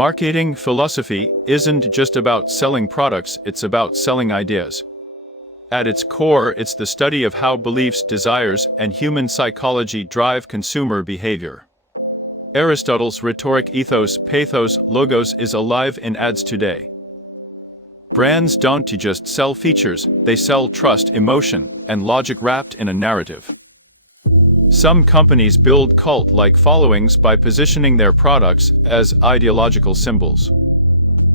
Marketing philosophy isn't just about selling products, it's about selling ideas. At its core, it's the study of how beliefs, desires, and human psychology drive consumer behavior. Aristotle's rhetoric ethos, pathos, logos is alive in ads today. Brands don't just sell features, they sell trust, emotion, and logic wrapped in a narrative. Some companies build cult-like followings by positioning their products as ideological symbols.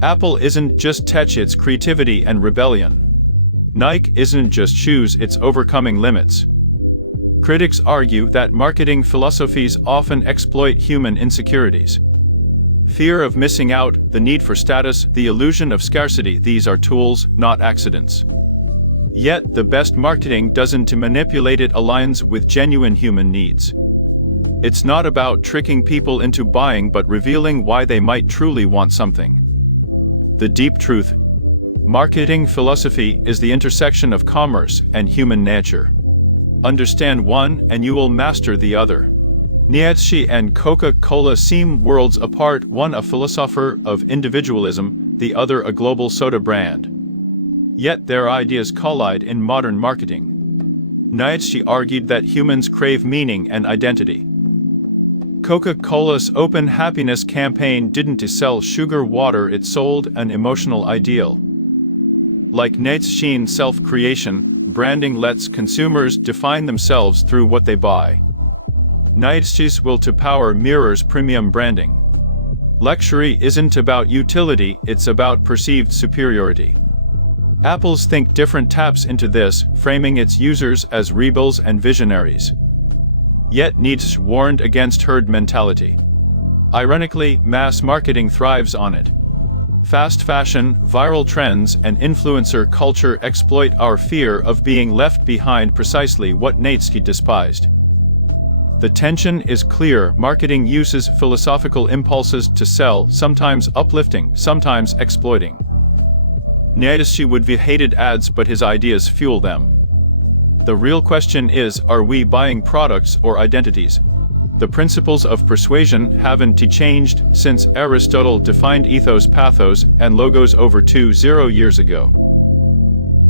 Apple isn't just tech, it's creativity and rebellion. Nike isn't just shoes, it's overcoming limits. Critics argue that marketing philosophies often exploit human insecurities. Fear of missing out, the need for status, the illusion of scarcity, these are tools, not accidents. Yet, the best marketing doesn't manipulate, it aligns with genuine human needs. It's not about tricking people into buying but revealing why they might truly want something. The deep truth: marketing philosophy is the intersection of commerce and human nature. Understand one, and you will master the other. Nietzsche and Coca-Cola seem worlds apart, one a philosopher of individualism, the other a global soda brand. Yet their ideas collide in modern marketing. Nietzsche argued that humans crave meaning and identity. Coca-Cola's Open Happiness campaign didn't sell sugar water, it sold an emotional ideal. Like Nietzschean self-creation, branding lets consumers define themselves through what they buy. Nietzsche's will to power mirrors premium branding. Luxury isn't about utility, it's about perceived superiority. Apple's Think Different taps into this, framing its users as rebels and visionaries. Yet Nietzsche warned against herd mentality. Ironically, mass marketing thrives on it. Fast fashion, viral trends, and influencer culture exploit our fear of being left behind, precisely what Nietzsche despised. The tension is clear: marketing uses philosophical impulses to sell, sometimes uplifting, sometimes exploiting. Nietzsche would have hated ads, but his ideas fuel them. The real question is, are we buying products or identities? The principles of persuasion haven't changed since Aristotle defined ethos, pathos, and logos over 20 years ago.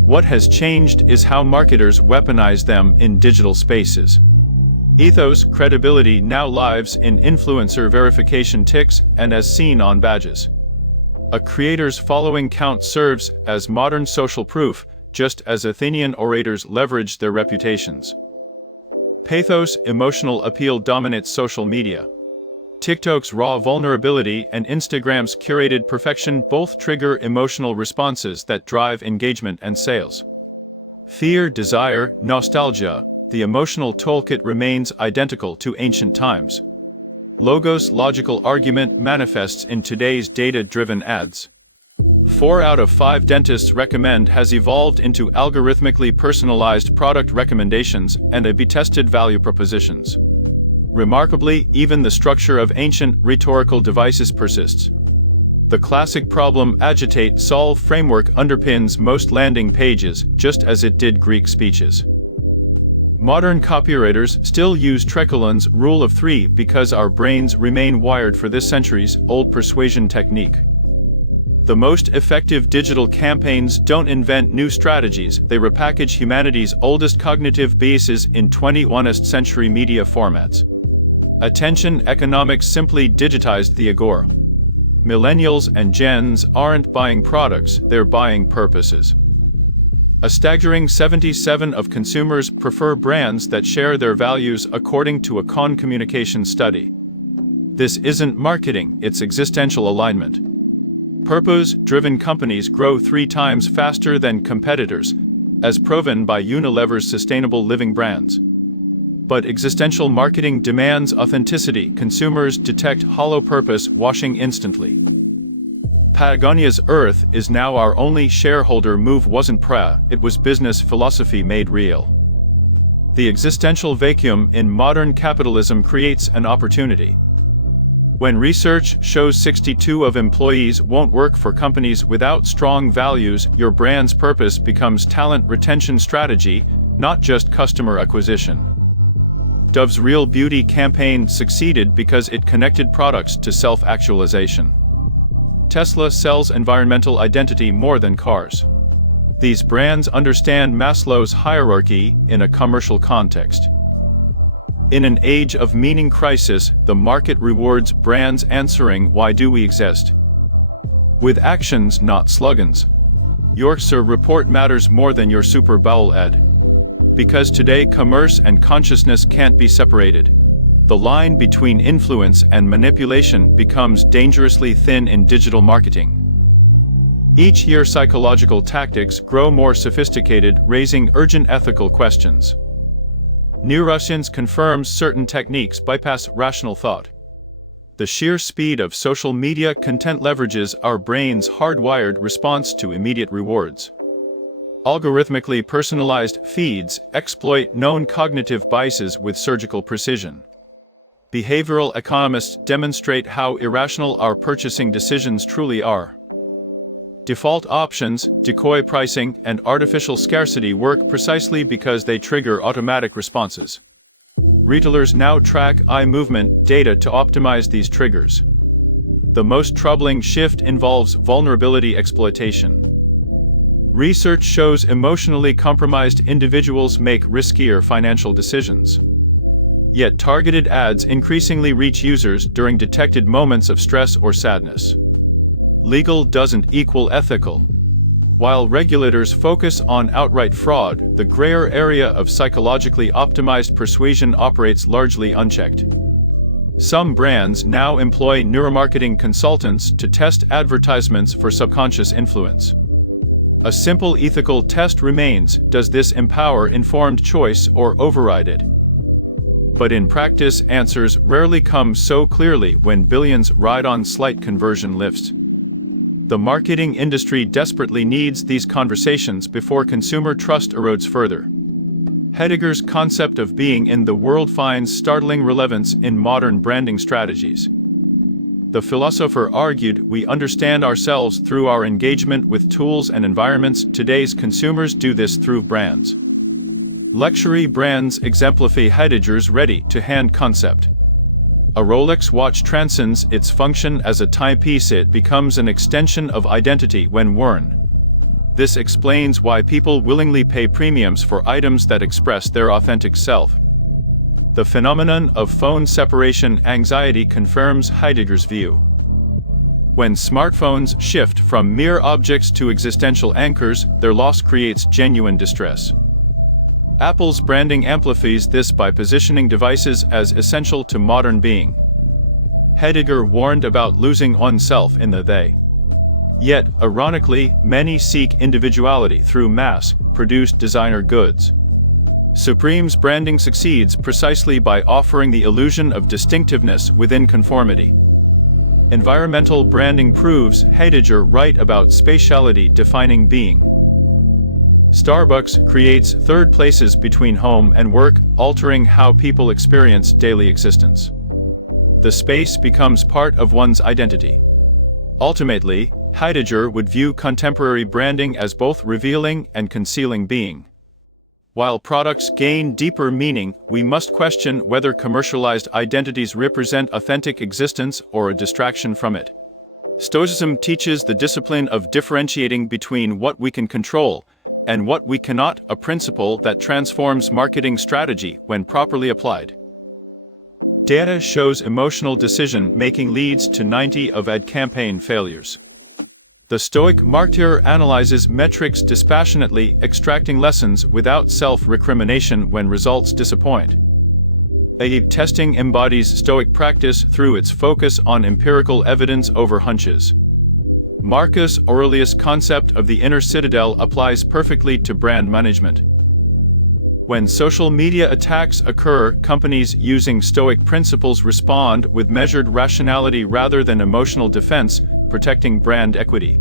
What has changed is how marketers weaponize them in digital spaces. Ethos, credibility now lives in influencer verification ticks and as seen on badges. A creator's following count serves as modern social proof, just as Athenian orators leveraged their reputations. Pathos, emotional appeal dominates social media. TikTok's raw vulnerability and Instagram's curated perfection both trigger emotional responses that drive engagement and sales. Fear, desire, nostalgia, the emotional toolkit remains identical to ancient times. Logos, logical argument, manifests in today's data-driven ads. 4 out of 5 dentists recommend has evolved into algorithmically personalized product recommendations and A/B tested value propositions. Remarkably, even the structure of ancient rhetorical devices persists. The classic problem agitate solve framework underpins most landing pages, just as it did Greek speeches. Modern copywriters still use Trécolon's rule of 3 because our brains remain wired for this centuries-old persuasion technique. The most effective digital campaigns don't invent new strategies, they repackage humanity's oldest cognitive biases in 21st century media formats. Attention economics simply digitized the agora. Millennials and Gens aren't buying products, they're buying purposes. A staggering 77% of consumers prefer brands that share their values, according to a communication study. This isn't marketing, it's existential alignment. Purpose-driven companies grow 3 times faster than competitors, as proven by Unilever's sustainable living brands. But existential marketing demands authenticity. Consumers detect hollow purpose washing instantly. Patagonia's Earth is now our only shareholder move wasn't pra, it was business philosophy made real. The existential vacuum in modern capitalism creates an opportunity. When research shows 62% of employees won't work for companies without strong values, your brand's purpose becomes talent retention strategy, not just customer acquisition. Dove's Real Beauty campaign succeeded because it connected products to self-actualization. Tesla sells environmental identity more than cars. These brands understand Maslow's hierarchy in a commercial context. In an age of meaning crisis, the market rewards brands answering why do we exist? With actions, not slogans. Your SIR report matters more than your Super Bowl ad. Because today commerce and consciousness can't be separated. The line between influence and manipulation becomes dangerously thin in digital marketing. Each year psychological tactics grow more sophisticated, raising urgent ethical questions. Neuroscience confirms certain techniques bypass rational thought. The sheer speed of social media content leverages our brain's hardwired response to immediate rewards. Algorithmically personalized feeds exploit known cognitive biases with surgical precision. Behavioral economists demonstrate how irrational our purchasing decisions truly are. Default options, decoy pricing, and artificial scarcity work precisely because they trigger automatic responses. Retailers now track eye movement data to optimize these triggers. The most troubling shift involves vulnerability exploitation. Research shows emotionally compromised individuals make riskier financial decisions. Yet targeted ads increasingly reach users during detected moments of stress or sadness. Legal doesn't equal ethical. While regulators focus on outright fraud, the grayer area of psychologically optimized persuasion operates largely unchecked. Some brands now employ neuromarketing consultants to test advertisements for subconscious influence. A simple ethical test remains: does this empower informed choice or override it? But in practice, answers rarely come so clearly when billions ride on slight conversion lifts. The marketing industry desperately needs these conversations before consumer trust erodes further. Heidegger's concept of being in the world finds startling relevance in modern branding strategies. The philosopher argued, we understand ourselves through our engagement with tools and environments. Today's consumers do this through brands. Luxury brands exemplify Heidegger's ready-to-hand concept. A Rolex watch transcends its function as a timepiece, it becomes an extension of identity when worn. This explains why people willingly pay premiums for items that express their authentic self. The phenomenon of phone separation anxiety confirms Heidegger's view. When smartphones shift from mere objects to existential anchors, their loss creates genuine distress. Apple's branding amplifies this by positioning devices as essential to modern being. Heidegger warned about losing oneself in the they. Yet, ironically, many seek individuality through mass-produced designer goods. Supreme's branding succeeds precisely by offering the illusion of distinctiveness within conformity. Environmental branding proves Heidegger right about spatiality defining being. Starbucks creates third places between home and work, altering how people experience daily existence. The space becomes part of one's identity. Ultimately, Heidegger would view contemporary branding as both revealing and concealing being. While products gain deeper meaning, we must question whether commercialized identities represent authentic existence or a distraction from it. Stoicism teaches the discipline of differentiating between what we can control and what we cannot, a principle that transforms marketing strategy when properly applied. Data shows emotional decision-making leads to 90% of ad campaign failures. The Stoic marketer analyzes metrics dispassionately, extracting lessons without self-recrimination when results disappoint. A testing embodies Stoic practice through its focus on empirical evidence over hunches. Marcus Aurelius' concept of the inner citadel applies perfectly to brand management. When social media attacks occur, companies using Stoic principles respond with measured rationality rather than emotional defense, protecting brand equity.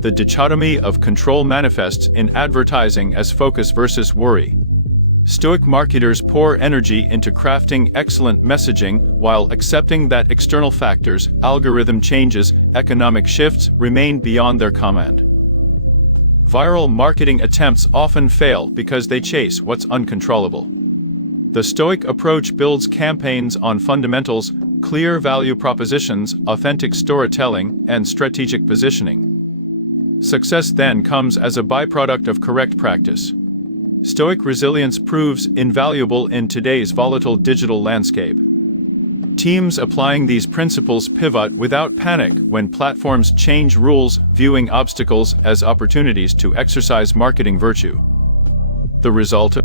The dichotomy of control manifests in advertising as focus versus worry. Stoic marketers pour energy into crafting excellent messaging while accepting that external factors, algorithm changes, economic shifts, remain beyond their command. Viral marketing attempts often fail because they chase what's uncontrollable. The Stoic approach builds campaigns on fundamentals, clear value propositions, authentic storytelling, and strategic positioning. Success then comes as a byproduct of correct practice. Stoic resilience proves invaluable in today's volatile digital landscape. Teams applying these principles pivot without panic when platforms change rules, viewing obstacles as opportunities to exercise marketing virtue. The result?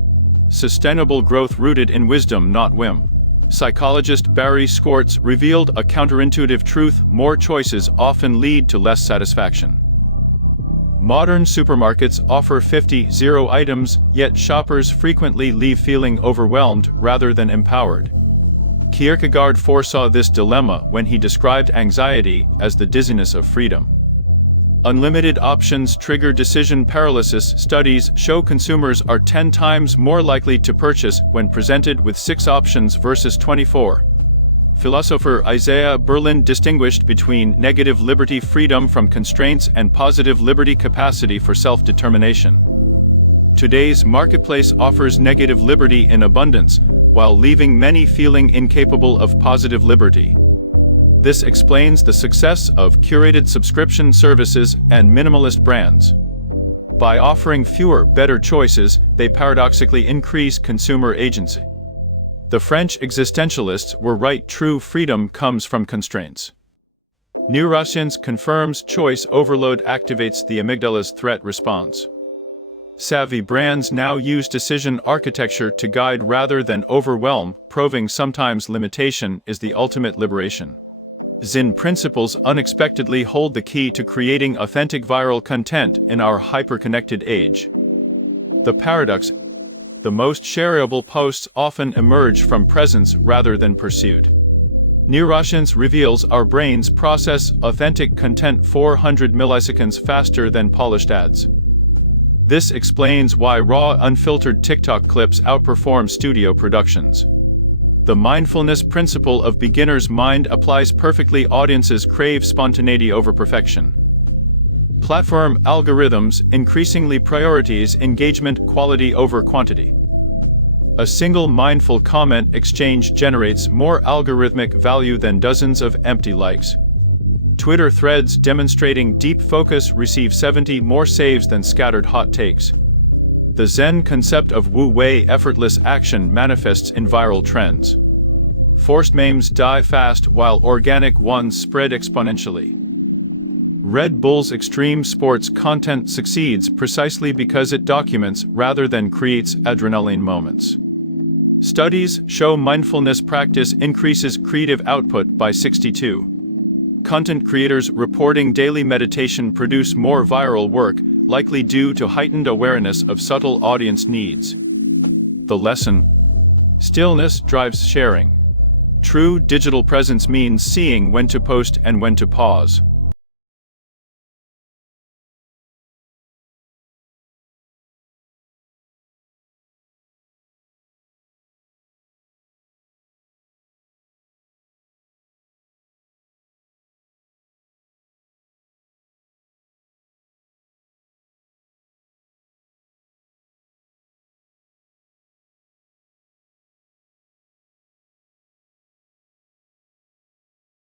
Sustainable growth rooted in wisdom, not whim. Psychologist Barry Schwartz revealed a counterintuitive truth: more choices often lead to less satisfaction. Modern supermarkets offer 50 items, yet shoppers frequently leave feeling overwhelmed rather than empowered. Kierkegaard foresaw this dilemma when he described anxiety as the dizziness of freedom. Unlimited options trigger decision paralysis. Studies show consumers are 10 times more likely to purchase when presented with 6 options versus 24. Philosopher Isaiah Berlin distinguished between negative liberty, freedom from constraints, and positive liberty, capacity for self-determination. Today's marketplace offers negative liberty in abundance, while leaving many feeling incapable of positive liberty. This explains the success of curated subscription services and minimalist brands. By offering fewer, better choices, they paradoxically increase consumer agency. The French existentialists were right: true freedom comes from constraints. Neuroscience confirms choice overload activates the amygdala's threat response. Savvy brands now use decision architecture to guide rather than overwhelm, proving sometimes limitation is the ultimate liberation. Zen principles unexpectedly hold the key to creating authentic viral content in our hyper-connected age. The paradox: the most shareable posts often emerge from presence rather than pursuit. Neuroscience reveals our brains process authentic content 400 milliseconds faster than polished ads. This explains why raw, unfiltered TikTok clips outperform studio productions. The mindfulness principle of beginner's mind applies perfectly. Audiences crave spontaneity over perfection. Platform algorithms increasingly prioritize engagement, quality over quantity. A single mindful comment exchange generates more algorithmic value than dozens of empty likes. Twitter threads demonstrating deep focus receive 70 more saves than scattered hot takes. The Zen concept of wu-wei, effortless action, manifests in viral trends. Forced memes die fast while organic ones spread exponentially. Red Bull's extreme sports content succeeds precisely because it documents rather than creates adrenaline moments. Studies show mindfulness practice increases creative output by 62. Content creators reporting daily meditation produce more viral work, likely due to heightened awareness of subtle audience needs. The lesson: stillness drives sharing. True digital presence means seeing when to post and when to pause.